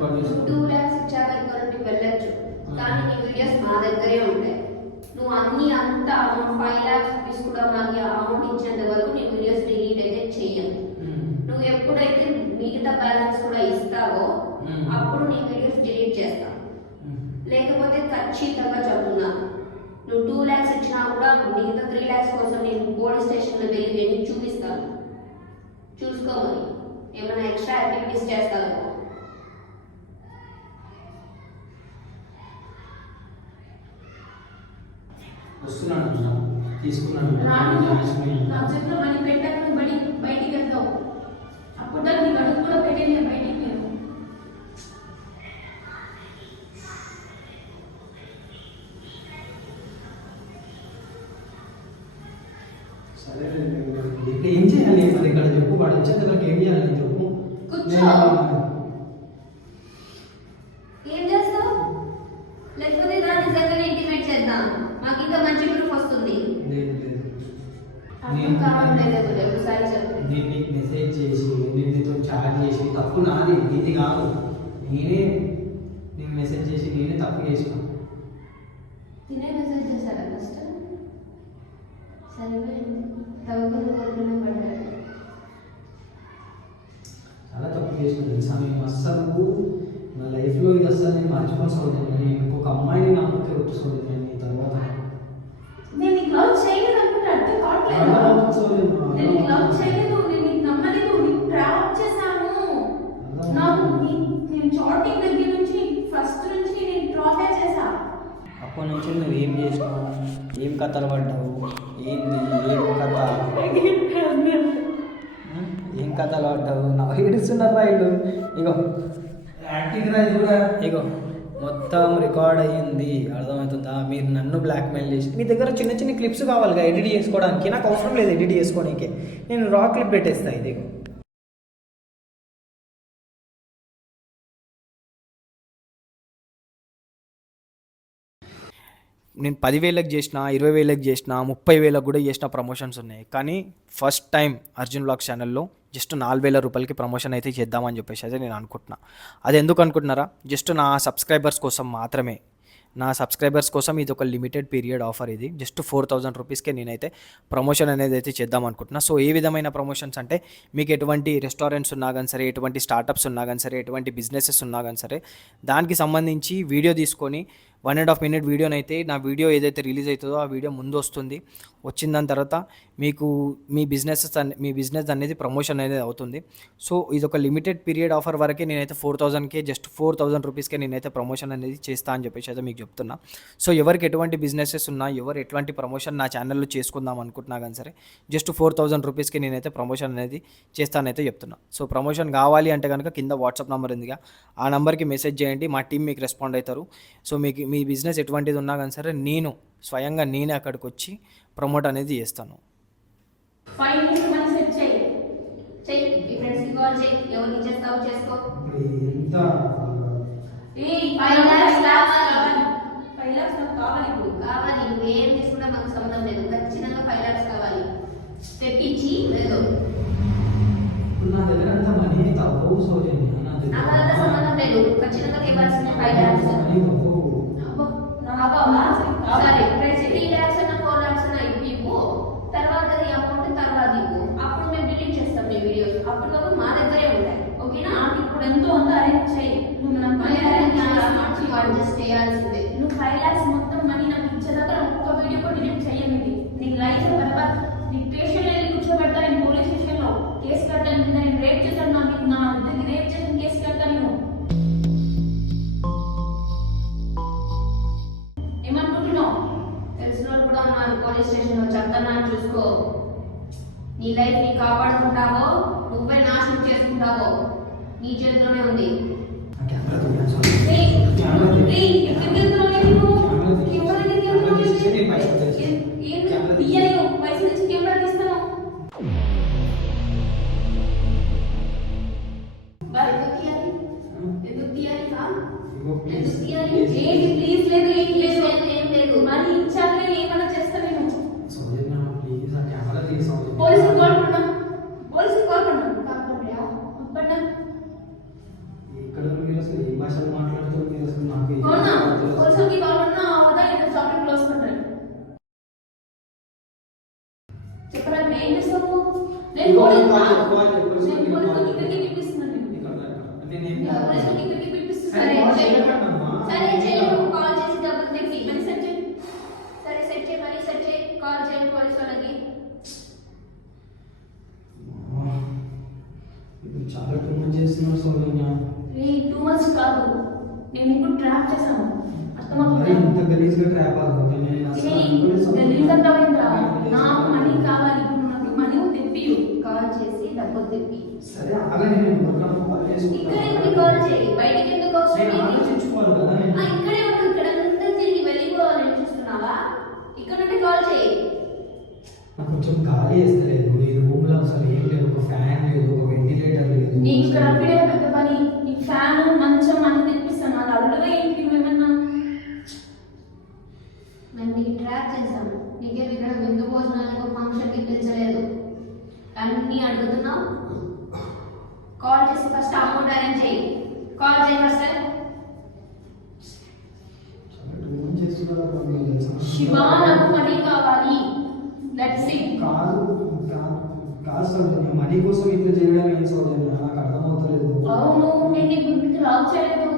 2 lakhs ఇచ్చాక ఇంకోటి వెళ్ళొచ్చు, కానీ నీ వీడియోస్ మా దగ్గరే ఉంటాయి. నువ్వు అంత అమౌంట్ 5 lakhs తీసుకున్నా నాకు అమౌంట్ ఇచ్చేంత వరకు నీ వీడియోస్ డిలీట్ అయితే చెయ్యను. నువ్వు ఎప్పుడైతే మిగతా బ్యాలెన్స్ కూడా ఇస్తావో అప్పుడు నీ వీడియోస్ డిలీట్ చేస్తావు. లేకపోతే ఖచ్చితంగా చెప్తున్నా, నువ్వు 2 lakhs ఇచ్చినా కూడా మిగతా 3 lakhs కోసం నేను పోలీస్ స్టేషన్లో వెళ్ళి చూపిస్తాను. చూసుకో, మరి ఏమైనా ఎక్స్ట్రా యాక్టివిటీస్ చేస్తావు. వస్తున్నాను, తీసుకున్నాను. బయటికి వెళ్తావు అప్పుడు నీ అడుగు కూడా పెట్టేది బయటికి. నేను సరే ఏం చేయాలి మరి ఇక్కడ చెప్పు, వాడు వచ్చేది నాకు ఏం చేయాలి చెప్పు. ఏం చేస్తావు? లేకపోతే దాన్ని నిజంగానే ఇంటిమేట్ చేద్దాం, మాకు ఇంకా మంచి ప్రూఫ్ వస్తుంది. నేను నీకు మెసేజ్ చేసి నేను నీతో చాట్ చేసి తప్పు నాది, నీది కాదు. నేను మెసేజ్ చేసి నేనే తప్పు చేసిన. తినే మెసేజ్ చేశారా ఫస్ట్? సరిపోయింది, తవ్వుకుని కొడుకునే పడ్డాడు. చాలా తప్పు చేసిన తెలుసా. నేను అస్సలు నా లైఫ్లో ఇది అస్సలు నేను మర్చిపోని సౌజన్య. నేను ఇంకొక అమ్మాయిని నమ్మకం వద్దు సౌజన్య. నీ తర్వాత నేను నీకు లవ్ చేయలేదు అనుకుంటే అర్థం కావట్లేదు. నేను నీకు లవ్ చేయలేదు, నేను నీకు నమ్మలేదు, నీకు ట్రాప్ చేశాను. నాకు నేను చాటింగ్ దగ్గర నుంచి ఫస్ట్ నుంచి నేను డ్రాప్ చేశా. అప్పటి నుంచి నువ్వు ఏం చేసినావు, ఏం కథలు పడ్డావు, ఏంది ఏం కథ, ఏం కథలు పడ్డావు. నాకు ఏడుస్తున్నారు రైలు. ఇగో యాక్టింగ్ రైలు కూడా ఇగో మొత్తం రికార్డ్ అయ్యింది, అర్థమవుతుందా. మీరు నన్ను బ్లాక్మెయిల్ చేసి మీ దగ్గర చిన్న చిన్న క్లిప్స్ కావాలిగా ఎడిట్ చేసుకోవడానికి. నాకు అవసరం లేదు ఎడిట్ చేసుకోవడానికి, నేను రా క్లిప్ పెట్టేస్తాను. ఇది నేను 10,000కి చేసిన, 20,000కి చేసిన, 30,000కి కూడా చేసిన ప్రమోషన్స్ ఉన్నాయి. కానీ ఫస్ట్ టైం అర్జున్ బ్లాగ్స్ ఛానల్లో జస్ట్ 4,000 రూపాయలకి ప్రమోషన్ అయితే చేద్దామని చెప్పేసి అయితే నేను అనుకుంటున్నా. అది ఎందుకు అనుకుంటున్నారా, జస్ట్ నా సబ్స్క్రైబర్స్ కోసం మాత్రమే. నా సబ్స్క్రైబర్స్ కోసం ఇది ఒక లిమిటెడ్ పీరియడ్ ఆఫర్. ఇది జస్ట్ 4,000 రూపీస్కే నేనైతే ప్రమోషన్ అనేది అయితే చేద్దాం అనుకుంటున్నా. సో ఏ విధమైన ప్రమోషన్స్ అంటే, మీకు ఎటువంటి రెస్టారెంట్స్ ఉన్నా కానీ సరే, ఎటువంటి స్టార్టప్స్ ఉన్నా కానీ సరే, ఎటువంటి బిజినెసెస్ ఉన్నా కానీ సరే, దానికి సంబంధించి వీడియో తీసుకొని 1.5 minute వీడియోనైతే నా వీడియో ఏదైతే రిలీజ్ అవుతుందో ఆ వీడియో ముందు వస్తుంది. వచ్చిన దాని తర్వాత మీకు మీ బిజినెస్ అనేది ప్రమోషన్ అనేది అవుతుంది. సో ఇది ఒక లిమిటెడ్ పీరియడ్ ఆఫర్ వరకే నేనైతే 4,000కే జస్ట్ 4,000 రూపీస్కే నేనైతే ప్రమోషన్ అనేది చేస్తా అని చెప్పేసి అయితే మీకు చెప్తున్నా. సో ఎవరికి ఎటువంటి బిజినెసెస్ ఉన్నా, ఎవరు ఎటువంటి ప్రమోషన్ నా ఛానల్లో చేసుకుందాం అనుకుంటున్నా కానీ సరే, జస్ట్ 4,000 రూపీస్కి నేనైతే ప్రమోషన్ అనేది చేస్తానైతే చెప్తున్నా. సో ప్రమోషన్ కావాలి అంటే కనుక కింద వాట్సాప్ నెంబర్ ఉందిగా, ఆ నెంబర్కి మెసేజ్ చేయండి, మా టీం మీకు రెస్పాండ్ అవుతారు. సో మీకు మీ బిజినెస్ ఎటువంటిది ఉన్నా కానీ సరే, నేను స్వయంగా నేనే అక్కడికి వచ్చి ప్రమోట్ అనేది చేస్తాను. ఏం తీసుకున్నా మాకు సంబంధం లేదు, ఖచ్చితంగా 5 lakhs కావాలి. తెప్పించి లేదు, నా దగ్గర అంత మనీ తవ్వవు సౌజన్య. నాకు సంబంధం లేదు, ఖచ్చితంగా ఇవ్వాల్సిందే 5 lakhs. సరే 3 lakhs అన్న 4 lakhs అన్న ఇవ్వు, తర్వాత అమౌంట్ తర్వాత ఇవ్వు, అప్పుడు మేము డిలీట్ చేస్తాం మీ వీడియోస్. అప్పుడు వరకు మా దగ్గరే ఉంటాయి, ఓకేనా? ఇప్పుడు ఎంతో ఉందో అరేంజ్ చేయి. నువ్వు నాకు అడ్జస్ట్ చేయాల్సిందే. నువ్వు 5 lakhs మొత్తం మనీ నాకు ఇచ్చేదాకా ఒక్క వీడియో కూడా డిలీట్ చేయలేదు. నీకు లైఫ్ బర్బాద్. నీకు స్టేషన్ వెళ్ళి కూర్చోబెడతా, నేను పోలీస్ స్టేషన్లో కేసు కట్టాను. నేను రేప్ చేశాను, నా ఇద్దరికి రేప్ చేసిన కేసు కట్టాను. నేను ఏమనుకుంటున్నావు? తెలిసిన వాళ్ళు కూడా ఉన్నారు పోలీస్ స్టేషన్లో, చెప్తాను, చూసుకో. నీ లైఫ్ ని కాపాడుకుంటావో నువ్వే నాశనం చేసుకుంటావో నీ చేతిలోనే ఉంది. మరి ఇచ్చాక ఏమన్నా చేస్తా నేను. పోలీసులు కోరుకున్నా ఇక్కడ మీరు అసలు చేస్తున్నావు సౌజన్య? టూ మచ్ కాదు, నేను ఇప్పుడు ట్రాప్ చేశాను, మరి అర్థమవుతుందా? ఇంత గలీజ్గా ట్రాప్ అవుతుంది. నేను అసలు అనుకోలేదు సౌజన్య. గలీజంతమైందా? నాకు మనీ కావాలి, ఇప్పుడు నాకు మనీ తెప్పియు. కాల్ చేసి డబ్బులు తెప్పి. సరే ఆగండి, నేను పక్కన కాల్ ఇక్కడే ఉండి చేసుకుంటాను. కాల్ చేయి, బయటికి ఎందుకు నేను వస్తుంది? ఆలోచించుకోవాలి కదా నేను. ఇక్కడే ఉండు, ఇక్కడ అంతా తిరిగి వెళ్ళిపోవాలని చూస్తున్నావా? ఇక్కడ నుండి కాల్ చేయి. నాకు కొంచెం గాలి వేస్తలేదు ఈ రూమ్ లో, అసలు ఏం లేదు, ఒక ఫ్యాన్ లేదు, ఒక వెంటిలేటర్ లేదు. నీకు ఇక్కడ అప్పుడే పెద్ద పని, నీ ఫ్యాన్ మంచం అని తెప్పిస్తాను, అది అల్లుగా ఏంటి నువ్వేమన్నా? మేము నీకు ట్రాప్ చేసాము, నీకే ఇక్కడ విందు భోజనాలకు ఫంక్షన్కి పిలిచలేదు, అన్నీ అడుగుతున్నావు. కాల్ చేసి ఫస్ట్ అమౌంట్ అరేంజ్ చేయి. కాల్ చేయి ఫస్ట్. చాలా too much చేస్తున్నారు అబ్బా మీరు తెలుసా? శివ, నాకు మనీ కావాలి, లెట్స్ సీ. కాదు కాదు కాదు సౌజన్య, మనీ కోసం ఇంత చేయడం ఏం సౌజన్య, నాకు అర్థమవుతలేదు. అవును, నేను నీకు లవ్ చేయలేదు,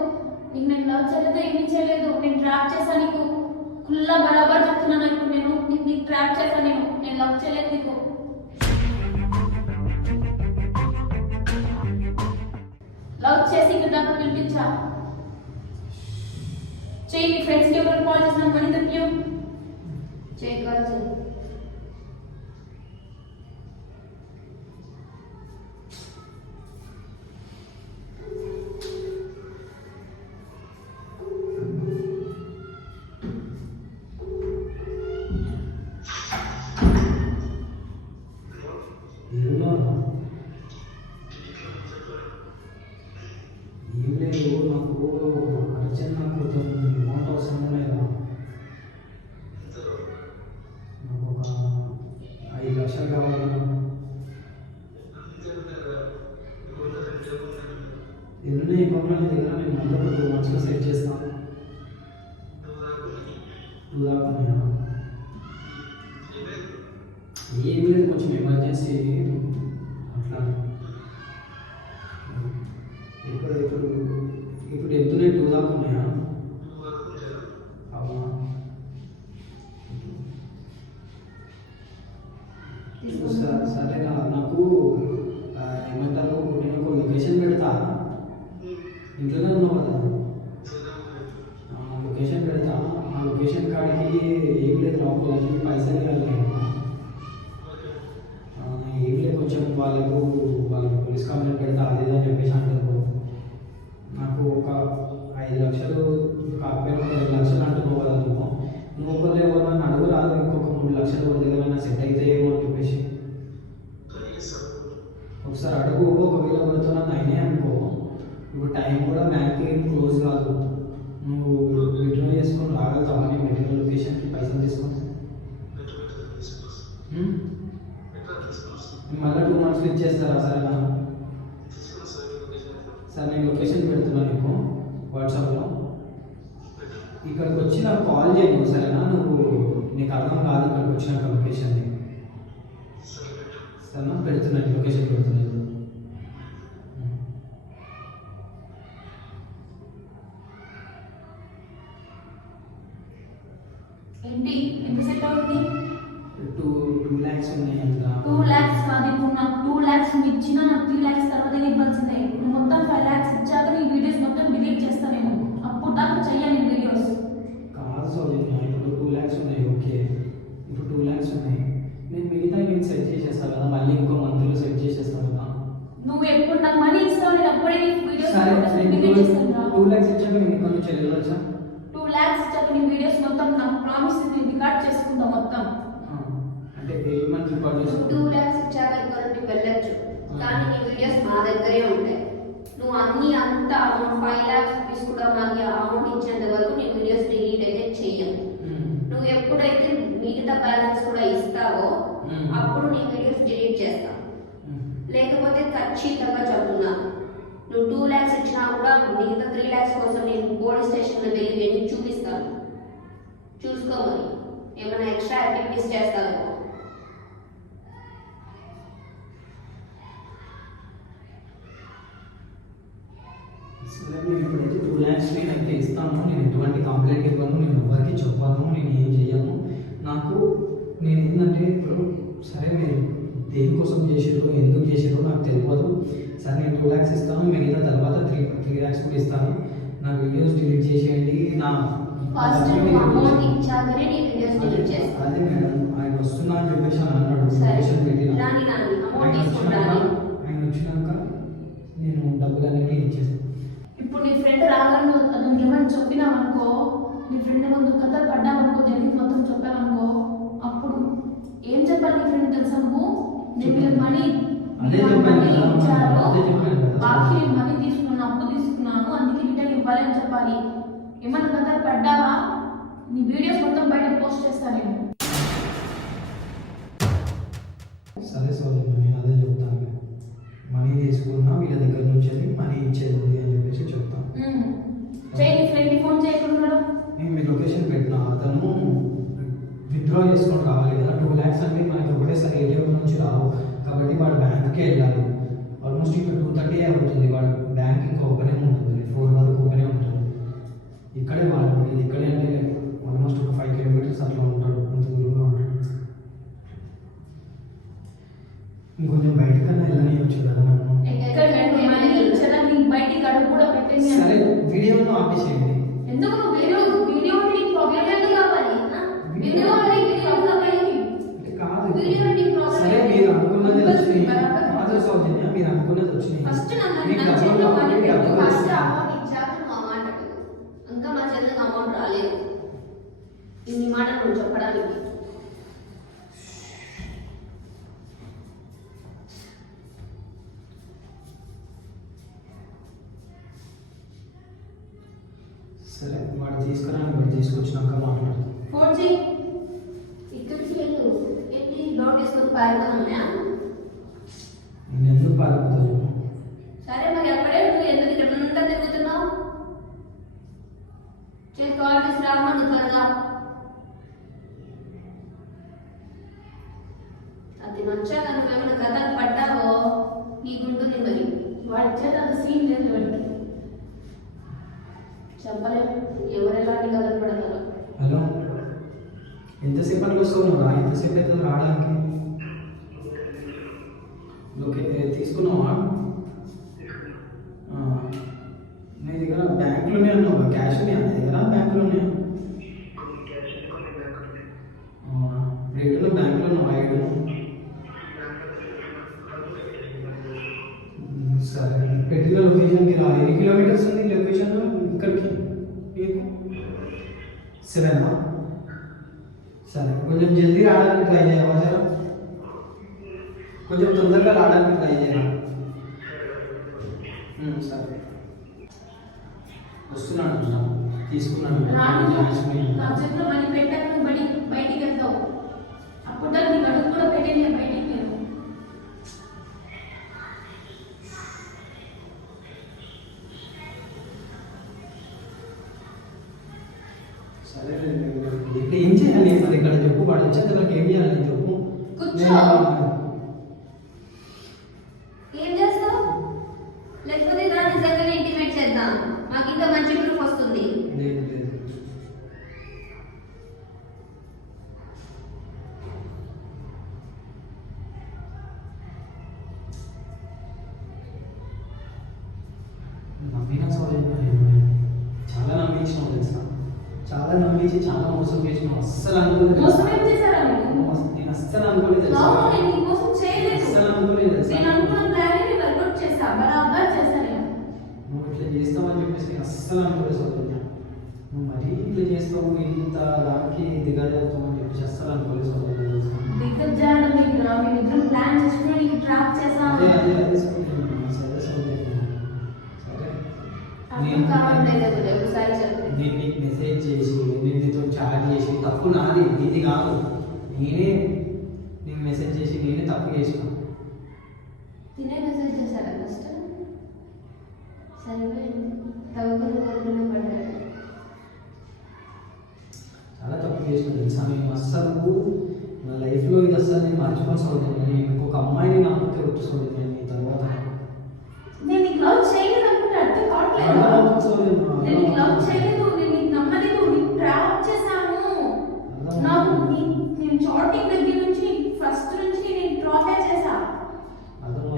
నీకు నేను లవ్ చేయలేదు, ఏమీ చేయలేదు, నేను ట్రాప్ చేశాను నీకు, కుల్లా బరాబర్ చెప్తున్నాను ఇప్పుడు, నేను నీకు ట్రాప్ చేశాను, నేను లవ్ చేయలేదు నీకు. లవ్ చేసి ఇక్కడ దాకా పిలిపించా. చెయ్యి, నీ ఫ్రెండ్స్కి ఎవరు కాల్ చేసిన మనీ తెప్పియు. చేయి, కాల్ చేయి. ఏడున్నారా? ఏం లేదు, నాకు అర్జెంట్, నాకు కొంచెం అమౌంట్ అవసరం లేదా? నాకు ఒక 5 లక్షలు కావాలి కదా. ఎల్లుండి ఈ పనులు నీ దగ్గర నేను మళ్ళీ ఒక 2 మంత్స్లో సెట్ చేస్తాను. 2 దాకా ఉన్నాయా? ఏం లేదు, కొంచెం ఎమర్జెన్సీ అట్లా. ఇప్పుడు ఇప్పుడు ఇప్పుడు ఎత్తునే 2 దాకా ఉన్నాయా? అవునా? సరే నాకు ఏమంటారు, నేను ఒక లొకేషన్ పెడతా, ఇంట్లోనే ఉన్నావు కదా, లొకేషన్ పెడతా, ఆ లొకేషన్ కాడికి ఏం లేదు, రాకపోతే పైసలు వెళ్ళాలి. ఏం లేదు, కొంచెం వాళ్ళకు పోలీస్ కంప్లైంట్ పెడతా, అదేదో అని చెప్పేసి అంటారు. నాకు ఒక 5 లక్షలు కాకపోయినా ఒక 2 లక్షలు అంటున్నావు కదా నువ్వు ఒకళ్ళు ఎవరన్నా అడుగు రాదు, ఇంకొక 3 లక్షలు ఒక దగ్గర సెట్ అయితే ఏమో అని చెప్పేసి ఒకసారి అడుగు. ఒకవేళ ఎవరితో అయినే అనుకో, ఇప్పుడు టైం కూడా బ్యాంక్ ఏం క్లోజ్ కాదు, నువ్వు విత్డ్రా చేసుకొని రాగలుగుతావా? నేను పెట్టిన లొకేషన్కి పైసలు తీసుకొని మళ్ళీ 2 మంత్స్లో ఇచ్చేస్తారా? సరేనా? సరే, నేను లొకేషన్ పెడుతున్నా నీకు వాట్సాప్లో, ఇక్కడికి వచ్చి నాకు కాల్ చేయను, సరేనా? నీకు అర్థం కాదు ఇక్కడికి వచ్చినాక లొకేషన్ని, సరేనా? పెడుతున్నాను, లొకేషన్ పెడుతున్నాను. ఏంటి, ఎంత సెట్ అవుతుంది? 2 lakhs ఉన్నాయి అంత. 2 lakhs కాదు, ఇప్పుడు నాకు 2 lakhs ఇచ్చినా నాకు 3 lakhs తర్వాత ఇవ్వాల్సిందే. ఇప్పుడు మొత్తం 5 lakhs ఇచ్చాక నీ వీడియోస్ మొత్తం డిలీట్ చేస్తాను నేను, అప్పుడు దాకా చెయ్యాలి వీడియోస్. కాదు సౌజన్య, ఇప్పుడు 2 lakhs ఉన్నాయి, ఓకే, ఇప్పుడు 2 lakhs ఉన్నాయి, నేను మిగతా నేను సెట్ చేసేస్తాను కదా, మళ్ళీ ఇంకో మంత్లో సెట్ చేసేస్తాను కదా. నువ్వు ఎప్పుడు నాకు మనీ ఇస్తావు, నేను అప్పుడే వీడియోస్ సరే, డిలీట్ చేస్తాను. 2 lakhs ఇచ్చాక నేను ఇక్కడ నుంచి వెళ్ళొచ్చా? 2 lakhs ఇచ్చాక నీ వీడియోస్ మొత్తం నాకు ప్రామిస్ రికార్డ్ చేసుకుంటాం మొత్తం. అంటే ఏమని రికార్డ్ నువ్వు చేసుకుంటా? 2 lakhs ఇచ్చాక ఇక్కడ నుండి వెళ్ళొచ్చు, కానీ నీ వీడియోస్ మా దగ్గరే ఉంటాయి. నువ్వు అంతా అమౌంట్ 5 lakhs రూపీస్ కూడా మాకు అమౌంట్ ఇచ్చేంత వరకు నీ వీడియోస్ డిలీట్ అయితే చెయ్యం. నువ్వు ఎప్పుడైతే మిగతా బ్యాలెన్స్ కూడా ఇస్తావో అప్పుడు నీ వీడియోస్ డిలీట్ చేస్తాం. లేకపోతే ఖచ్చితంగా చెప్తున్నా, నువ్వు 2 lakhs ఇచ్చినా కూడా మిగతా 3 lakhs కోసం నేను పోలీస్ స్టేషన్లో వెళ్ళి వెళ్ళి చూపిస్తాను. చూసుకో, మరి ఏమైనా ఎక్స్ట్రా యాక్టివిటీస్ చేస్తావేమో. సరే, నేను ఇప్పుడైతే 2 lakhs నేనైతే ఇస్తాను, నేను ఎటువంటి కంప్లైంట్ ఇవ్వను, నేను ఎవరికి చెప్పను, నేను ఏం చెయ్యను. నాకు నేను ఏంటంటే ఇప్పుడు సరే మీరు దేనికోసం చేసారో ఎందుకు చేసారో నాకు తెలియదు, సార్ నేను 2 lakhs ఇస్తాను, మిగతా తర్వాత 3 lakhs కూడా ఇస్తాను, నా వీడియోస్ డిలీట్ చేసేయండి, నా ఫస్ట్ నువ్వు అమౌంట్ ఇచ్చాకనే నీ వీడియోస్ డిలీట్ చేస్తా. అదే మేడం ఆయన వస్తున్నా అని చెప్పేసి అని అన్నాడు. సరే లొకేషన్ పెట్టిన రాని అమౌంట్ ఆయన తీసుకుంటాను. వచ్చినాక నేను డబ్బులన్నీ ఇచ్చేస్తాను. ఇప్పుడు నీ ఫ్రెండ్ రాగానే నువ్వు ఏమైనా చెప్పినావనుకో, నీ ఫ్రెండ్ ముందు కథలు పడ్డామనుకో, జరిగింది మొత్తం చెప్పావనుకో, అప్పుడు ఏం చెప్పాలి నీ ఫ్రెండ్ తెలుసా నువ్వు? నేను వీళ్ళకి మనీ అదే చెప్పాను కదా, ఇచ్చారు, అదే చెప్పాను కదా. బాకీ మనీ తీసుకున్నాను, అప్పు తీసుకున్నాను, అందుకే రిటర్న్ ఇవ్వాలి అని చెప్పాలి. ఏమన్నా కథలు పడ్డావా నీ వీడియోస్ మొత్తం బయట పోస్ట్ చేస్తాను నేను. సరే సౌజన్య, నేను అదే చెప్తాను, మనీ తీసుకున్నా వీళ్ళ దగ్గర నుంచి మనీ ఇచ్చేది ఉంది అని చెప్పేసి చెప్తాను. చేయి, నీ ఫ్రెండ్కి ఫోన్ చేయకుండా. నేను మీ లొకేషన్ పెట్టిన, అతను విత్డ్రా చేసుకొని రావాలి కదా. 2 lakhs అంటే మనకి ఒకటేసారి ATM నుంచి రావు కాబట్టి వాడు బ్యాంక్కే వెళ్ళాలి. ఆల్మోస్ట్ ఇక్కడ 2:30 అవుతుంది, వాడు బ్యాంక్ ఇంకా ఓపెనే ఉంటుంది, 4 వరకు ఓపెనే ఉంటుంది. ఇక్కడే వాడు ఇక్కడే అంటే ఆల్మోస్ట్ ఒక 5 kilometers అట్లా ఉంటాడు, అంత దూరంలో ఉంటాడు. ఇంకొంచెం బయటకన్నా వెళ్ళనియచ్చు కదా నన్ను. ఎక్కడ మనీ ఇచ్చారా నీకు బయటికి అడుగు కూడా పెట్టింది. సరే వీడియోను ఆపేసేయండి. ఎందుకు నువ్వు వీడియో నీకు ప్రాబ్లం ఎందుకు కావాలి? ఎందుకు కావాలి? వీడియో కావాలి? అంటే కాదు, వీడియో నీ ప్రాబ్లం సరే ఏంటి? మీరు అనుకున్నది వచ్చినాయి, బరాబర్. కాదు సౌజన్య, మీరు అనుకున్నది వచ్చినాయి. ఫస్ట్ నన్ను మీకు నా డబ్బులు చేతిలో కావాలి, మనీ పెట్టు. డబ్బులు ఫస్ట్ ఇస్తాను. అమౌంట్ ఇచ్చాక నువ్వు ఆ మాట అడుగు. ఇంకా మా చెల్లెకి అమౌంట్ రాలేదు, ఇన్ని మాటలు నువ్వు చెప్పడానికి. సరే వాడు తీసుకురాని, వాడు తీసుకొచ్చినాక మాట్లాడతాం. ఫోన్ చేయి. ఇక్కడికి వెళ్ళు, ఏంటి లోన్ తీసుకొని పారిపోతున్నాయా? నేను ఎందుకు పారిపోతాను? సరే మరి అక్కడే నువ్వు ఎందుకు ఇక్కడ నుండి తిరుగుతున్నావు? కాల్ చేసి రామని త్వరగా. అది నచ్చాక నువ్వేమైనా కథలు పడ్డావో నీకుంటుంది మరి. వాడి చేత అంత సీన్ లేదు వాడికి. చెప్పలేము ఎవరెలాంటి కథలు పడతారో. హలో, ఎంతసేపట్లో వస్తావు నువ్వు? ఎంతసేపు అవుతుంది రావడానికి? ఓకే, తీసుకున్నావా? నీ దగ్గర బ్యాంకులోనే అన్నావు, క్యాష్ ఉన్నాయా నీ దగ్గర? బ్యాంకులోనే అవునా? రేటులో బ్యాంకులో ఉన్నావా? ఐదు. సరే, పెట్టిన లొకేషన్కి రా. ఎన్ని కిలోమీటర్స్ ఉంది లొకేషన్ ఇక్కడికి? 7. సరే, కొంచెం జల్దీ రావడానికి ట్రై చేయవా? సరే, కొంచెం తొందరగా రావడానికి ట్రై చేయరా? సరే, వస్తున్నాను, తీసుకున్నాను. రాను, నా చేతిలో మనీ పెట్టాక నువ్వు బయటికి వెళ్తావు. అప్పుడు దాకా నీకు అడుగు కూడా పెట్టేది బయటికి నేను. సరే, ఇప్పుడు ఏం చేయాలి మరి ఇక్కడ చెప్పు? వాడు వచ్చేంత వరకు ఏం చేయాలి చెప్పు. కూర్చో. ఏం చేస్తావు? లేకపోతే ఇలా నిజంగానే ఇంటిమేట్ చేద్దాం, మాకు ఇంకా మంచి ప్రూఫ్ వస్తుంది. లేదు లేదు, నమ్మిన చాలా నమ్మించినావు తెలుసా, చాలా నమ్మించి చాలా మోసం చేసినావు. అస్సలు అనుకోలేదు. మోసం ఏం చేశారా నువ్వు? నేను అస్సలు అనుకోలేదు తెలుసా. బాబు, నేను నీ కోసం చేయలేదు. అస్సలు అనుకోలేదు తెలుసా. నేను అనుకున్న ప్లాన్ ని వర్కౌట్ చేశా, బరాబర్ చేశాను. నువ్వు ఇట్లా చేస్తావని చెప్పేసి నేను అస్సలు అనుకోలేదు సౌజన్య. నువ్వు మరీ ఇట్లా చేస్తావు, ఇంత దానికి దిగజారుతావు అని చెప్పేసి అస్సలు అనుకోలేదు సౌజన్య తెలుసా. దిగ్గజాడం దగ్గర మేమిద్దరం ప్లాన్ చేసుకుని నీకు ట్రాప్ చేసాము. అదే అదే అదే సౌజన్య. సరే సౌజన్య, సరే. అర్థం కావట్లేదు, ఒకసారి చెప్పు. నేను నీకు మెసేజ్ చేసి, నేను నీతో చాట్ చేసి, తప్పు నాది, నీది కాదు. నేనే నీకు మెసేజ్ చేసి నేనే తప్పు చేసిన. తినే మెసేజ్ చేశారా ఫస్ట్? సరిపోయింది, తవ్వుకుని కొట్టుకుని పడ్డాడు. చాలా తప్పు చేసిన తెలుసా. నేను అస్సలు నా లైఫ్లో ఇది అస్సలు నేను మర్చిపోను సౌజన్య. నేను ఇంకొక అమ్మాయిని నమ్మితే వద్దు సౌజన్య. నీ తర్వాత నేను నీకు లవ్ చేయలేదు అనుకుంటే అర్థం కావట్లేదు. నేను నీకు లవ్ చేయలేదు, నేను నీకు నమ్మలేదు, నీకు ట్రాప్ చేశాను. నాకు నేను చాటింగ్ దగ్గర నుంచి ఫస్ట్ నుంచి నేను ట్రాప్ చేశా.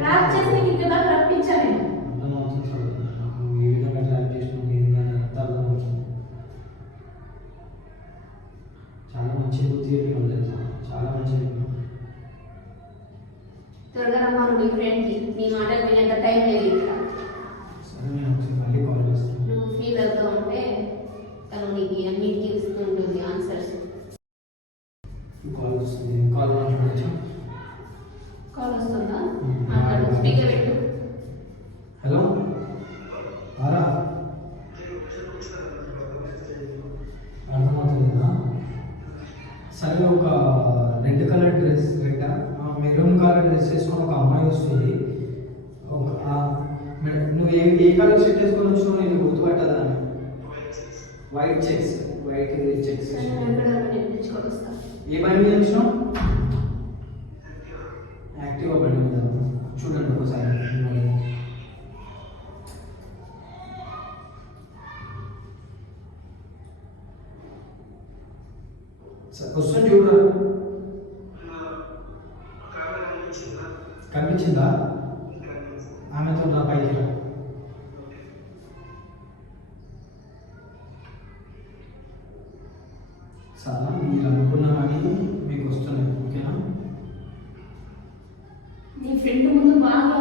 ట్రాప్ చేసి నీకు ఇక్కడ రప్పించాను. యాక్చువల్లీ ఒక red colour dress maroon colour dress వేసుకొని ఒక అమ్మాయి వస్తుంది. నువ్వు ఏ కలర్ షర్ట్ వేసుకొని వచ్చినావు నేను గుర్తుపట్టదా? వైట్ చెక్స్ ఏ బండి మీద వచ్చినావు? యాక్టివా బండి మీద. చూడండి ఒకసారి వస్తుంది చూడరా. కనిపించిందా? ఆమెతో నా పైకి రా. చాలా మీరు అనుకున్నామని మీకు వస్తున్నాయి, ఓకేనా? నీ ఫ్రెండ్ ముందు బాగా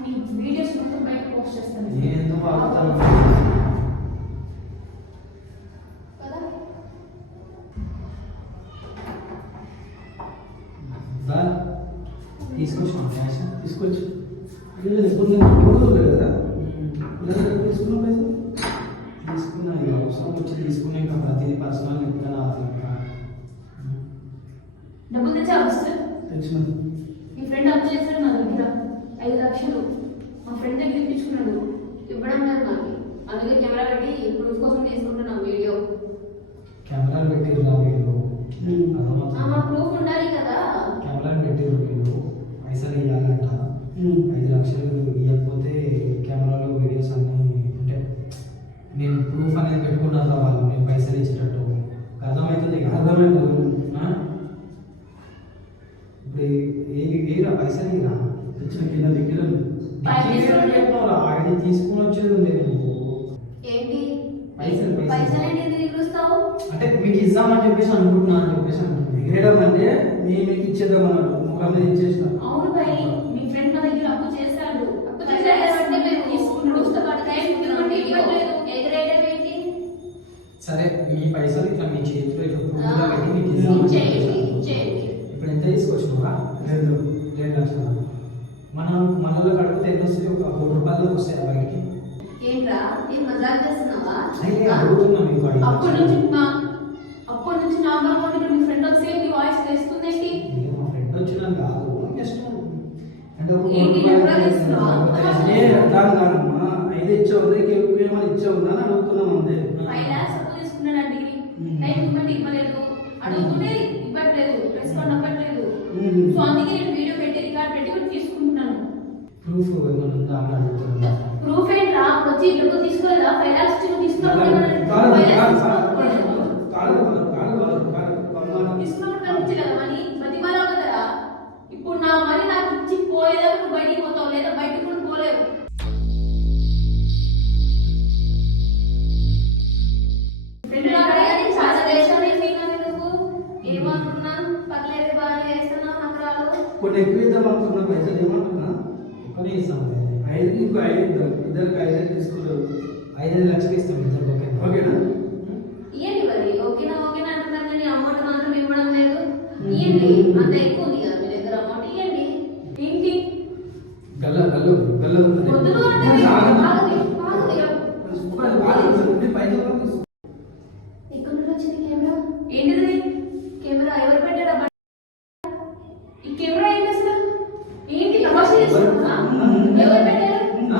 నీ వీడియోస్ మొత్తం బయట పోస్ట్ చేస్తాను. నేను ఎందుకు ఆగుతాను? తీసుకొచ్చిన క్యాష్ తీసుకొచ్చి ఎప్పుడు కదా తీసుకున్న పైసలు తీసుకున్నా. ఇక అవసరం వచ్చి తీసుకున్నా. ఇంకా ప్రతిదీ పర్సనల్ చెప్తాను. డబ్బులు తెచ్చా ఫస్ట్ తెలిసిన మీ ఫ్రెండ్ అప్పు చేశాడు నా దగ్గర 5 లక్షలు మా ఫ్రెండ్ దగ్గర ఇప్పించుకున్నాడు. ఇవ్వడం లేదు నాకు, అందుకే కెమెరా పెట్టి ప్రూఫ్ కోసం తీసుకుంటున్నాం వీడియో. కెమెరాలు పెట్టిరు నా వీడియో మా ప్రూఫ్ ఉండాలి కదా. కెమెరాలు పెట్టిరు వీడియో. పైసలు ఇవ్వాలంట. 5 లక్షలు ఇవ్వకపోతే కెమెరాలో వీడియోస్ అన్నీ అంటే నేను ప్రూఫ్ అనేది పెట్టుకున్నాను వాళ్ళు, నేను పైసలు ఇచ్చేటట్టు. అర్థమవుతుంది? అర్థమైంది. ఇప్పుడు ఏరా పైసలు ఇరా తెచ్చిన కింద దగ్గర ఆయన తీసుకుని వచ్చేది ఉండే. నువ్వు ఏంటి పైసలు పైసలు ఏంటి ఎందుకు ఇప్పిస్తావు? అంటే మీకు ఇద్దామని చెప్పేసి అనుకుంటున్నా అని చెప్పేసి ఎగరడం అంటే మీకు ఇచ్చేద్దాం అన్నాడు. ముఖం మీద ఇచ్చేసినాం. అవును భయ్, మీ ఫ్రెండ్ మా దగ్గర అప్పు చేశాడు. అప్పు చేశాడంటే మేము తీసుకున్నాడు. ఎగరేయడం ఏంటి? సరే మీ పైసలు ఇట్లా మీ చేతిలో ఇట్లా ఆ, పువ్వులా పెట్టి మీకు ఇద్దామని ఇచ్చేయండి, చెప్పేసి. ఇచ్చేయండి. ఇప్పుడు ఎంత తీసుకొచ్చినావా? 2 లక్షలు. మనలో కడిగితే ఎన్ని వస్తాయి? ఒక 1 రూపాయలకు వస్తాయి బయటికి. ఏంట్రా నేను మజాక్ చేస్తున్నావా? అయితే అడుగుతున్నా మీకు అప్పటి నుంచి నార్మల్ గా మీ ఫ్రెండ్ వస్తే నీ వాయిస్ తెస్తుందేంటి? మా ఫ్రెండ్ వచ్చినా కాదు జస్ట్ అంటే ఒక ఏంటి ఎప్పుడు చేస్తున్నావా? దాని కాదమ్మా 5 ఇచ్చావు ఏమైనా ఇచ్చావుందా అని అడుగుతున్నాం అంతే. 5 lakhs అప్పు తీసుకున్నాడు అండి. టైం ఇవ్వండి ఇవ్వలేదు, అడుగుతుంటే ఇవ్వట్లేదు, రెస్పాండ్ అవ్వట్లేదు. సో అందుకే నేను వీడియో పెట్టి రికార్డ్ పెట్టి కూడా తీసుకుంటున్నాను. ప్రూఫ్ ఏమైనా ఉందా అని అడుగుతున్నా. ప్రూఫ్ ఏంట్రా? వచ్చి డబ్బులు తీసుకోలేదా? 5 lakhs ఇచ్చి తీసుకున్నావు. తీసుకున్నప్పుడు కనిపించే కదా మనీ, బతిమాలా కదరా. ఇప్పుడు నా మనీ నాకు ఇచ్చి పోయేదా నువ్వు బయటికి పోతావు, లేదా బయటికి కూడా పోలేవు. చాలా వేషాలు వేసినావు నువ్వు. ఏమనుకున్నా పర్లేదు బాగా వేస్తున్నావు నగరాలు. కొన్ని ఎక్కువ ఇద్దాం అనుకున్న పైసలు ఏమంటున్నా కొన్ని ఇస్తాం. 5 ఇంకో 5 ఇద్దాం. ఇద్దరికి 5 తీసుకున్నారు. 5 లక్షలు ఇస్తాం ఇద్దరు. ఓకేనా? ఇయ్యండి మరి. ఓకేనా ఓకేనా అంటున్నారు కానీ అమౌంట్ మాత్రం ఇవ్వడం లేదు. ఇయ్యండి, అంత ఎక్కువ ఉంది కదా మీ దగ్గర అమౌంట్. ఇయ్యండి. ఏంటి గల్ల పొద్దున అంటే ఆగది. ఎక్కడ నుండి వచ్చింది కెమెరా? ఏంటిది? కెమెరా ఎవరు పెట్టారు? ఈ కెమెరా ఏంటి అసలు? ఏంటి తమాషా చేస్తున్నా? ఎవరు పెట్టారు? ఆ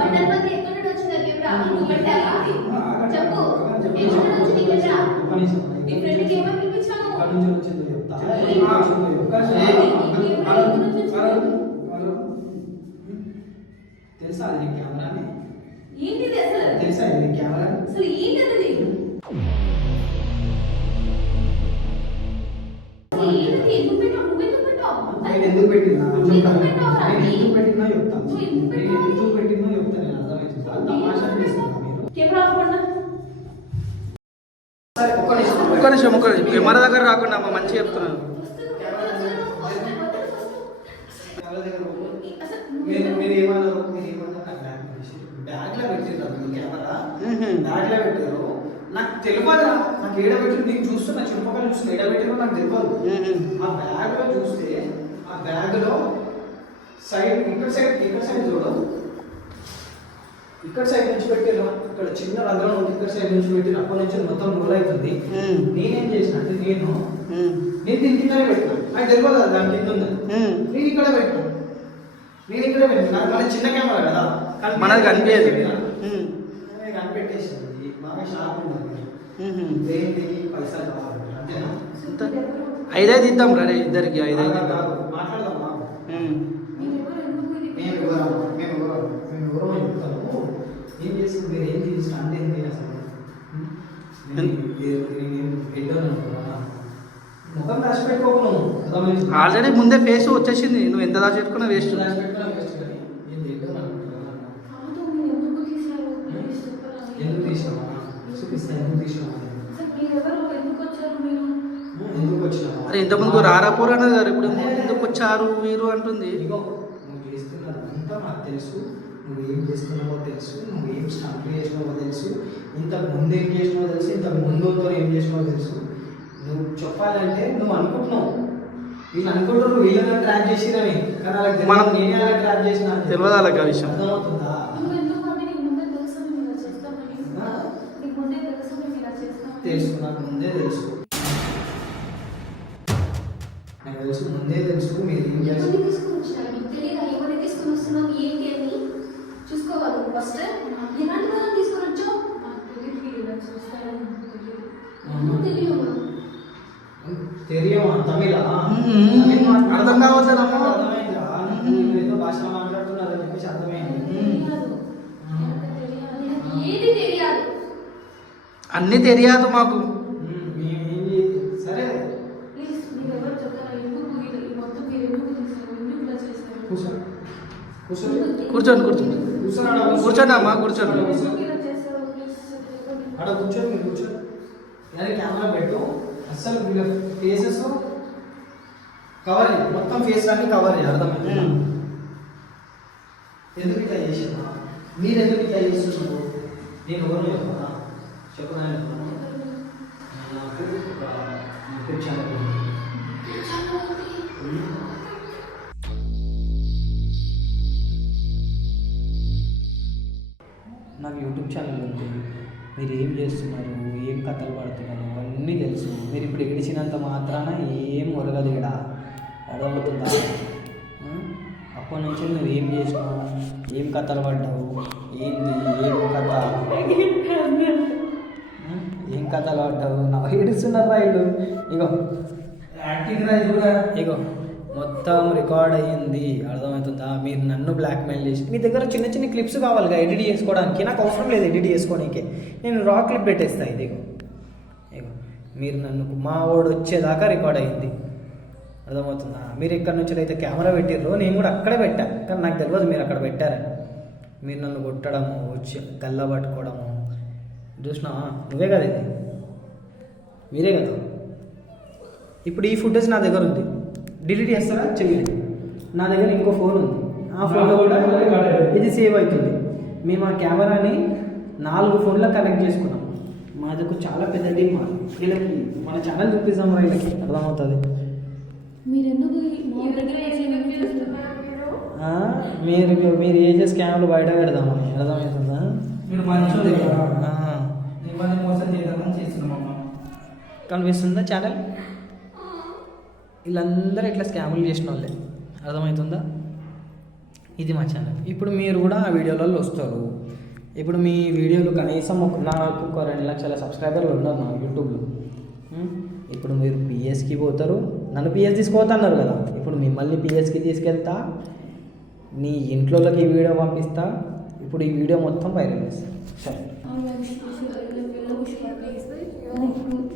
బట్టల మధ్య ఎక్కడ నుండి వచ్చింది ఆ కెమెరా? నువ్వు పెట్టావా? చెప్పు, ఎక్కడ నుండి వచ్చింది కెమెరా? నీ ఫ్రెండ్కి ఏమని పిలిపించావు? తెలుసా అది కెమెరాని? ఏంటిది అసలు? తెలుసా ఇది కెమెరా? అసలు ఏంటి అది? ఏంటి? ఎందుకు పెట్టావు? నువ్వెందుకు పెట్టావు? నేను ఎందుకు పెట్టినా ఎందుకు పెట్టావురా? నేను ఎందుకు పెట్టినా చెప్తాను. నువ్వు ఎందుకు నేను పెట్టావు? ఎందుకు పెట్టినా చెప్తాను. నేను అర్థమైంది. తమాషా చేస్తున్నా మీరు. కెమెరా ఆఫ్ பண்ண. సరే ఒక్క నిమిషం కెమెరా దగ్గర రాకుండా అమ్మ మంచిగా చెప్తున్నాను. మీరు ఏమన్నారు బ్యాగ్లో పెట్టిర్రు కెమెరా. బ్యాగ్లో పెట్టారు. నాకు తెలియదురా. నాకు ఏడ పెట్టారు నీకు చూస్తున్నా చుట్టుపక్కల చూస్తున్నా ఏడ పెట్టారో నాకు తెలియదు. ఆ బ్యాగ్లో చూస్తే ఆ బ్యాగ్లో ఇక్కడ సైడ్ చూడు. ఇక్కడ సైడ్ నుంచి పెట్టారు. ఇక్కడ చిన్న రంధ్రం ఉంది. ఇక్కడ సైడ్ నుంచి పెట్టారు. అప్పటి నుంచి మొత్తం రోల్ అవుతుంది. నేనేం చేసిన అంటే నేను నేను దీని కిందనే పెట్టినా నాకు తెలియదు కదా దాని కింద ఉందని నేను ఇక్కడ పెట్టినా నేను ఇక్కడే పెట్టినా నాకు మన చిన్న కెమెరా కదా మనది కనిపించదు. కనిపెట్టేసింది బాగా షార్ప్ ఉన్నది ఏంటి పైసలు కావాలి అంతేనా 5 తీద్దాం రే ఇద్దరికి 5 మాట్లాడదాం మాకు మీరెవరు ఎందుకు ఇది మేము ఎవరో చెప్తాము ఏం చేస్తుంది మీరు ఏం చేసిన అంటే ఏంటి అసలు ముఖం దాచిపెట్టుకోకు నువ్వు అర్థమైంది ఆల్రెడీ ముందే ఫేస్ వచ్చేసింది, నువ్వు ఎంత దాచిపెట్టుకున్నా వేస్ట్. దాచిపెట్టుకున్నా వేస్ట్ కానీ ఏం చేయడం అనుకుంటున్నాను కాదు మీరు ఎందుకు తీశారు ప్లీజ్ చెప్పరా ఎందుకు తీసినావా చూపిస్తా ఎందుకు తీసినావా సార్ మీరెవరు ఎందుకు వచ్చారు మీరు ఎందుకు వచ్చినావా అరే ఇంతకుముందు రారా పోరు అన్నది గారు, ఇప్పుడు ఎందుకు వచ్చారు మీరు అంటుంది. ఇగో నువ్వు చేస్తున్నదంతా నాకు తెలుసు, నువ్వు ఏం చేస్తున్నావో తెలుసు, నువ్వు ఏం స్టంట్ చేసినావో తెలుసు, ఇంతకు ముందు ఏం చేసినావో తెలుసు, ఇంతకు ముందుతో ఏం చేసినావో తెలుసు. నువ్వు చెప్పాలంటే నువ్వు అనుకుంటున్నావు వీళ్ళు అనుకుంటారు నువ్వు వీళ్ళని ట్రాక్ చేసినవి కానీ వాళ్ళకి మనం నేనే అలా ట్రాక్ చేసిన తెలియదు వాళ్ళకి ఆ విషయం. అర్థమవుతుందా నువ్వు ఎందుకు అంటే నీకు ముందే తెలుసు మేము ఇలా చేస్తామని ఆ? నీకు ముందే తెలుసు మేము ఇలా చేస్తామని తెలుసు నాకు ముందే తెలుసు నాకు తెలుసు ముందే తెలుసు మీరు ఏం చేస్తారు ఎవరిని తీసుకొని వచ్చినారు నీకు తెలియదా ఎవరిని తీసుకొని వస్తున్నావు ఏంటి అని చూసుకోవాలి ఫస్ట్ ఎలాంటి వాళ్ళని తీసుకొని వచ్చావు నాకు తెలియదు మీరు ఇలా చేస్తారని నాకు తెలియదు ఎందుకు తెలియదు తెలియమా తమిళ అర్థం కావట్లేదమ్మా. అర్థమైందిరా ఏదో భాషలో మాట్లాడుతున్నారు అని చెప్పేసి అర్థమైంది తెలియదు నాకు తెలియదు నాకు ఏది తెలియదు అన్నీ తెలియదు మాకు. సరే ప్లీజ్ మీరు ఎవరు చెప్తారా ఎందుకు ఈ మొత్తం మీరు ఎందుకు తీశారు ఎందుకు ఇలా చేశారు కూర్చో కూర్చో కూర్చోండి కూర్చోండి కూర్చోండి అమ్మా కూర్చోండి. ఎందుకు ఇలా చేశారు ప్లీజ్ చెప్పండి అక్కడ కూర్చోండి మీరు కూర్చోండి ఇలాగే కెమెరా పెట్టు అస్సలు వీళ్ళ ఫేసెస్ కవర్ చేయి మొత్తం ఫేస్ అన్ని కవర్ చేయి అర్థమైంది ఎందుకు ఇట్లా చేసినా మీరు ఎందుకు ఇట్లా చేస్తున్నారు నేను ఎవరు చెప్పనా చెప్పనా నాకు ఒక యూట్యూబ్ ఛానల్ ఉంది. నాకు యూట్యూబ్ ఛానల్ ఉంది, మీరు ఏం చేస్తున్నారు ఏం కథలు పడుతున్నారు అన్నీ తెలుసు. మీరు ఇప్పుడు ఏడిచినంత మాత్రాన ఏం ఒరగదు ఇక్కడ అర్థమవుతుందా అప్పటి నుంచి నువ్వు ఏం చేసినావు ఏం కథలు పడ్డావు ఏంది ఏం కథ ఏం కథలు పడ్డావు నా ఏడుస్తున్నారు రైలు ఇగో యాక్టింగ్ రైలు కూడా ఇగో మొత్తం రికార్డ్ అయ్యింది అర్థమవుతుందా. మీరు నన్ను బ్లాక్మెయిల్ చేసి మీ దగ్గర చిన్న చిన్న క్లిప్స్ కావాలిగా ఎడిట్ చేసుకోవడానికి, నాకు అవసరం లేదు ఎడిట్ చేసుకోవడానికి, నేను రా క్లిప్ పెట్టేస్తాను. ఇది ఇగో మీరు నన్ను మా వాడు వచ్చేదాకా రికార్డ్ అయ్యింది అర్థమవుతుందా. మీరు ఎక్కడి నుంచి అయితే కెమెరా పెట్టిర్రో నేను కూడా అక్కడే పెట్టా కానీ నాకు తెలియదు మీరు అక్కడ పెట్టారని. మీరు నన్ను కొట్టడము వచ్చి గల్ల పట్టుకోవడము చూసినా నువ్వే కదా ఇది మీరే కదా. ఇప్పుడు ఈ ఫుటేజ్ నా దగ్గర ఉంది, డిలీట్ చేస్తారా చెయ్యండి. నా దగ్గర ఇంకో ఫోన్ ఉంది, ఆ ఫోన్లో కూడా ఇది సేవ్ అవుతుంది. మేము ఆ కెమెరాని 4 ఫోన్లో కనెక్ట్ చేసుకున్నాం. మా దగ్గర చాలా పెద్ద టీమ్ వీళ్ళకి మన ఛానల్ చూపిస్తాం రా వీళ్ళకి అర్థమవుతుంది. మీరు ఎందుకు మా దగ్గర మీరు ఏ చేసి కెమెరాలు బయట పెడదామా అర్థమవుతుందా. మీరు మంచి ఆ. మిమ్మల్ని మోసం చేద్దామని చేస్తున్నామమ్మా. కనిపిస్తుందా ఛానల్ వీళ్ళందరూ ఇట్లా స్కాములు చేసిన వాళ్ళే అర్థమవుతుందా. ఇది మా ఛానల్. ఇప్పుడు మీరు కూడా ఆ వీడియోలలో వస్తారు. ఇప్పుడు మీ వీడియోలు కనీసం నాకు ఒక 2 లక్షల సబ్స్క్రైబర్లు ఉన్నారు నా యూట్యూబ్లో. ఇప్పుడు మీరు పిఎస్కి పోతారు, నన్ను పిఎస్ తీసుకోవద్దన్నారు కదా, ఇప్పుడు మిమ్మల్ని పిఎస్కి తీసుకెళ్తా, నీ ఇంట్లోకి ఈ వీడియో పంపిస్తా. ఇప్పుడు ఈ వీడియో మొత్తం వైరల్ చేస్తాను. సరే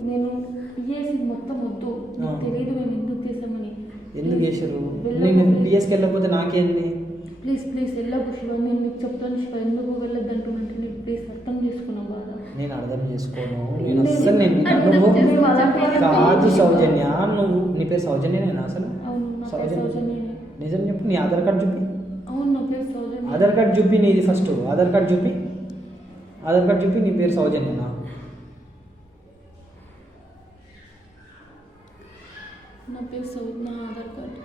నేను పిఎస్సి మొత్తం వద్దు నాకు తెలియదు మేము ఎందుకు చేసామని. ఎందుకు చేశారు? నేను పిఎస్కి వెళ్ళకపోతే నాకేంది? ప్లీజ్ ప్లీజ్ వెళ్ళకు శివ, నేను మీకు చెప్తాను శివ, ఎందుకు వెళ్ళొద్దు అంటున్నట్టు నేను ప్లీజ్ అర్థం చేసుకున్నావు బాగా. నేను అర్థం చేసుకోను, నేను అస్సలు నువ్వు కాదు సౌజన్య, నువ్వు నీ పేరు సౌజన్యనేనా అసలు? అవును నా పేరు సౌజన్యనే. నిజం చెప్పు, నీ ఆధార్ కార్డ్ చూపి. అవును నా పేరు సౌజన్య. ఆధార్ కార్డ్ చూపి నీది ఫస్ట్, ఆధార్ కార్డ్ చూపి. ఆధార్ కార్డ్ చూపి, నీ పేరు సౌజన్యనా? నా పేరు నా ఆధార్ కార్డ్.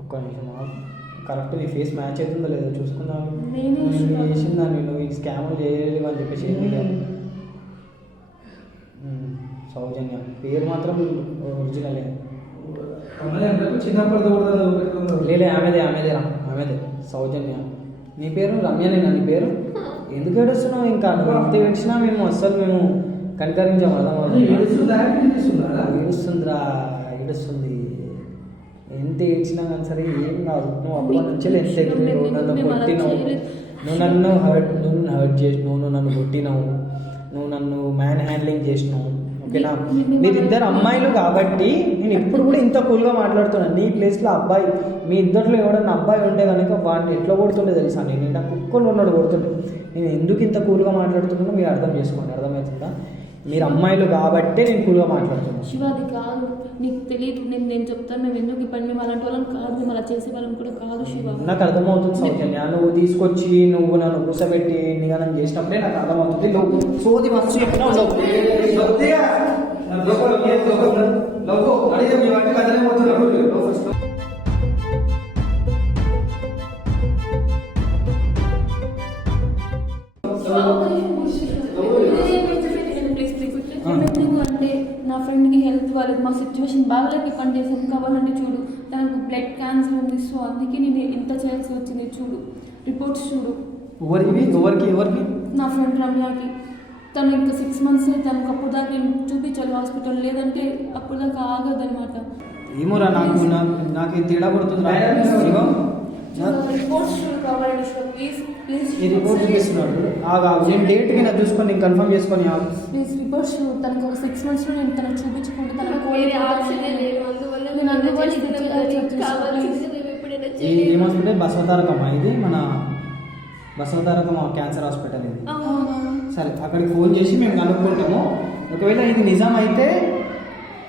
ఒక్క నిమిషం కరెక్ట్ నీ ఫేస్ మ్యాచ్ అవుతుందో లేదో చూసుకుందాం. నేనే నువ్వు చేసిందా, నువ్వు ఈ స్కామ్ చేయలేదు అని చెప్పేసి సౌజన్య పేరు మాత్రం ఒరిజినలే. చిన్నప్పటితో కూడా పెట్టుకుందాం. లేలే ఆమెదే సౌజన్య. నీ పేరు రమ్యనేనా నీ పేరు? ఎందుకు ఏడుస్తున్నావు? ఇంకా నువ్వు ఎంత ఏడ్చినా మేము అస్సలు మేము కనికరించాము. ఏడుస్తుందిరా, ఏడుస్తుంది. ఎంత ఏడ్చినా కానీ సరే ఏం కాదు. నువ్వు అప్పటి నుంచి ఎంత ఎక్కినావు, నన్ను కొట్టినావు, నువ్వు నన్ను హర్ట్ చేసినావు, నువ్వు నన్ను కొట్టినావు, నువ్వు నన్ను మ్యాన్ హ్యాండ్లింగ్ చేసినావు. ఓకేనా? మీరిద్దరు అమ్మాయిలు కాబట్టి నేను ఇప్పుడు కూడా ఇంత కూల్గా మాట్లాడుతున్నాను. నీ ప్లేస్లో అబ్బాయి, మీ ఇద్దరిలో ఎవడన్నా అబ్బాయి ఉంటే కనుక వాడిని ఎట్లా కొడుతుండే తెలుసా? నేను ఇలా కుక్కలు ఉన్నాడు కొడుతుండే. నేను ఎందుకు ఇంత కూల్గా మాట్లాడుతున్నానో మీరు అర్థం చేసుకోండి. అర్థమవుతుందా? మీరు అమ్మాయిలు కాబట్టే నేను కూల్గా మాట్లాడుతున్నాను. శివ అది కాదు, నీకు తెలియదు. నేను చెప్తాను, మేము ఎందుకు ఇబ్బంది, మేము అలాంటి వాళ్ళని కాదు, మేము అలా చేసే వాళ్ళని కూడా కాదు శివ. నాకు అర్థమవుతుంది సౌజన్య. నువ్వు తీసుకొచ్చి నువ్వు నన్ను కూర్చోబెట్టి నిఘనం చేసినప్పుడే నాకు అర్థమవుతుంది. నువ్వు సోది మస్తు చెప్పినావు. అంటే నా ఫ్రెండ్కి హెల్త్ వాళ్ళకి మా సిచ్యువేషన్ బాగాలేక పని చేసాను. కావాలంటే చూడు, తనకు బ్లడ్ క్యాన్సర్ ఉంది. సో అందుకే నేను ఇంత చేయాల్సి వచ్చింది. చూడు రిపోర్ట్స్ చూడు. ఎవరికి? నా ఫ్రెండ్ రమ్యకి. తను ఇంకా 6 months తనకు అప్పుడు దాకా నేను చూపించాలి హాస్పిటల్, లేదంటే అప్పుడు దాకా ఆగదనమాట. ఏమోరా, నాకు తేడా పడుతుంది. రిపోర్ట్స్ చూడు కావాలంటే ప్లీజ్ ప్లీజ్. ఈ రిపోర్ట్ చూపిస్తున్నాడు. నేను డేట్ కింద చూసుకొని నేను కన్ఫర్మ్ చేసుకొని ప్లీజ్ రిపోర్ట్స్ చూడు. తనకు ఒక 6 months నేను తనకు చూపించుకుంటే తనకు ఏ హాస్పిటల్? బసవతారకమ్మ. ఇది మన బసవతారకమ్మ క్యాన్సర్ హాస్పిటల్ ఇది. సరే, అక్కడికి ఫోన్ చేసి మేము కనుక్కుంటాము. ఒకవేళ ఇది నిజం అయితే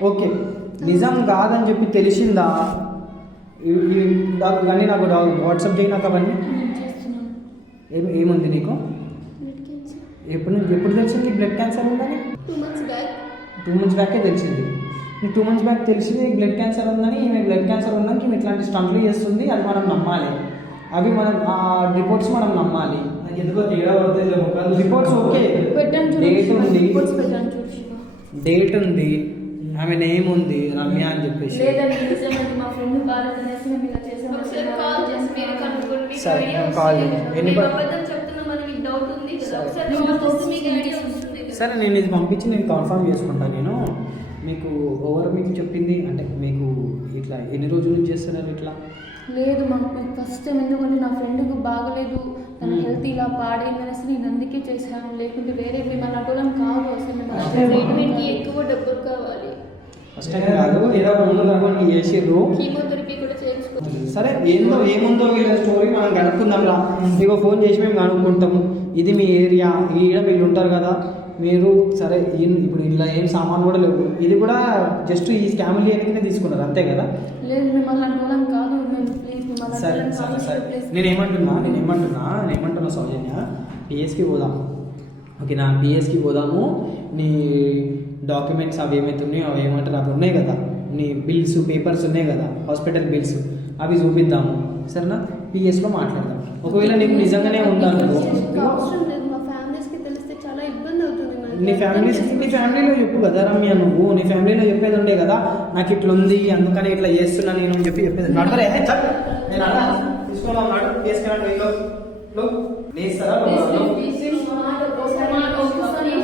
ఓకే, నిజం కాదని చెప్పి తెలిసిందా ఇవన్నీ నాకు వాట్సాప్ చేయి. నాకు అవన్నీ ఏముంది నీకు? ఎప్పుడు తెలిసింది బ్లడ్ క్యాన్సర్ ఉందని? 2 months బ్యాకే తెలిసింది. నీకు 2 months బ్యాక్ తెలిసింది బ్లడ్ క్యాన్సర్ ఉందని. ఈమె బ్లడ్ క్యాన్సర్ ఉందని ఈమె ఇట్లాంటి స్టంట్లు చేస్తుంది. అది మనం నమ్మాలి. అవి మనం ఆ రిపోర్ట్స్ మనం నమ్మాలి. ఎందుకో తేడా పడుతుంది. రిపోర్ట్స్ ఓకే, డేట్ ఉంది, ఆమె నేమ్ ఉంది రమ్య అని చెప్పేసి. సరే, సరే నేను ఇది పంపించి నేను కన్ఫర్మ్ చేసుకుంటాను. నేను మీకు చెప్పింది అంటే మీకు ఇట్లా ఎన్ని రోజుల నుంచి చేస్తున్నారు ఇట్లా? లేదు మాకు ఫస్ట్ టైం, ఎందుకంటే నా ఫ్రెండ్కు బాగలేదు, తన హెల్త్ ఇలా పాడైంది అనేసి నేను అందుకే చేశాను. లేకుంటే వేరే మేము అలాంటి కాదు. అసలు ట్రీట్మెంట్కి ఎక్కువ డబ్బులు కావాలి. ఫస్ట్ టైం కాదు, ఏదో ముందు చేసిర్రు, కీమోథెరపీ కూడా చేయించుకోవచ్చు. సరే, ఏముందో వీళ్ళ స్టోరీ మనం కనుక్కుందాం రా. ఇగో ఫోన్ చేసి మేము కనుక్కుంటాము. ఇది మీ ఏరియా, ఈడ వీళ్ళు ఉంటారు కదా మీరు. సరే, ఇప్పుడు ఇలా ఏం సామాన్ కూడా లేవు. ఇది కూడా జస్ట్ ఈ స్కామ్లు చేయడానికే తీసుకున్నారు అంతే కదా? లేదు, మేము అలాంటి వాళ్ళం కాదు. సరే సరే సరే, నేనేమంటున్నా సౌజన్య, పిఎస్కి పోదాం. ఓకేనా? పిఎస్కి పోదాము. నీ డాక్యుమెంట్స్ అవి ఏమైతే ఉన్నాయో అవి ఏమంటారు అవి ఉన్నాయి కదా, నీ బిల్స్ పేపర్స్ ఉన్నాయి కదా, హాస్పిటల్ బిల్స్, అవి చూపిద్దాము. సరేనా? పిఎస్లో మాట్లాడదాం. ఒకవేళ నీకు నిజంగానే ఉండాలి, నీ ఫ్యామిలీలో చెప్పు కదా రమ్య. నువ్వు నీ ఫ్యామిలీలో చెప్పేది ఉండే కదా, నాకు ఇట్లా ఉంది అందుకని ఇట్లా చేస్తున్నా నేను అని చెప్పేది. నడవరే నేను అలా తీసుకున్నాను, తీసుకున్నాను.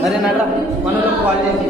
అరే నడ, మనలో కాల్ చేసి